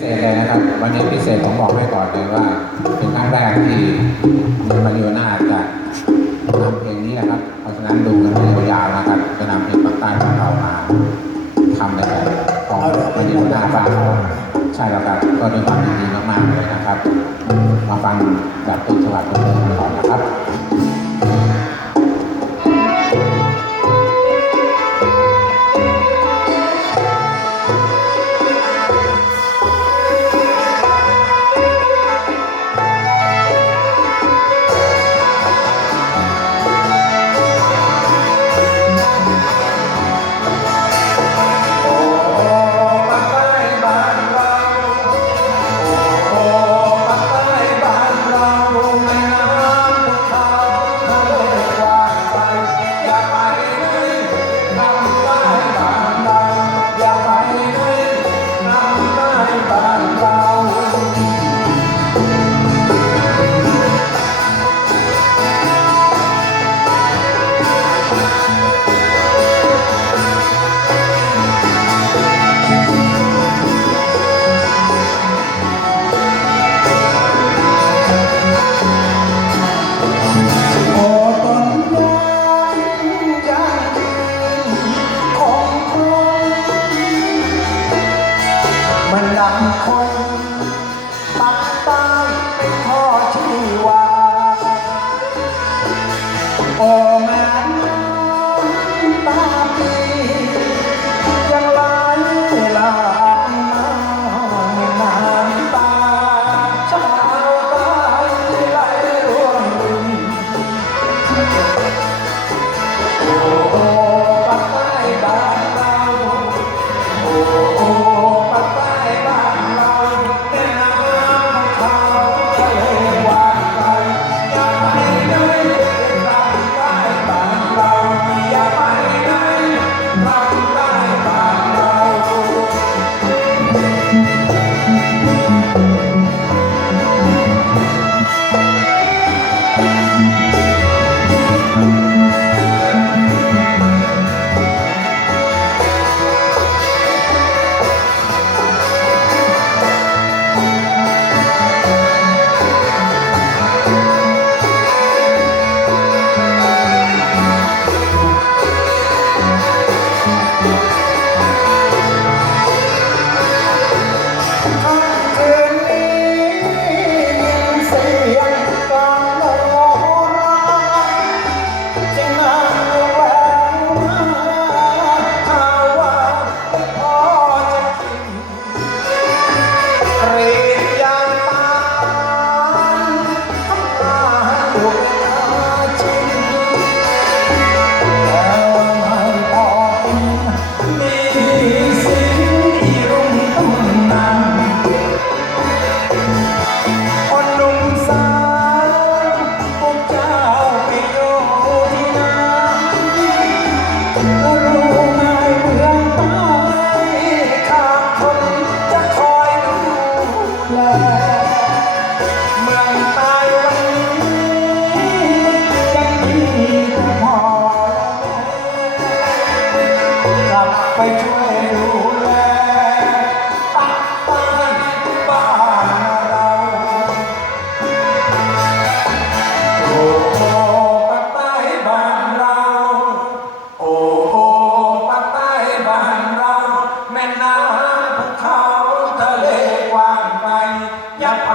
เศษเลยนะครับ วันนี้พิเศษผมบอกไว้ก่อนเลยว่า เป็นครั้งแรกที่มาริโอนาจะนำเพลงนี้นะครับ เพราะฉะนั้นดูกันไปยาวๆนะครับจะนำเพลงปากใต้ของเรามาทำในแบบของมาริโอนาฟังใช่แล้วครับ ก็เป็นความยินดีมากๆเลยนะครับ มาฟังแบบต้นฉบับต้นเรื่องก่อนนะครับ ไปช่วยดูแลตักบ้าบ้านเราโอ้โอ้ตักใต้บ้านเรา โอ้โอ้ตักใต้บ้านเรา แม่น้ำภูเขาทะเลกว้างไกลอย่าไป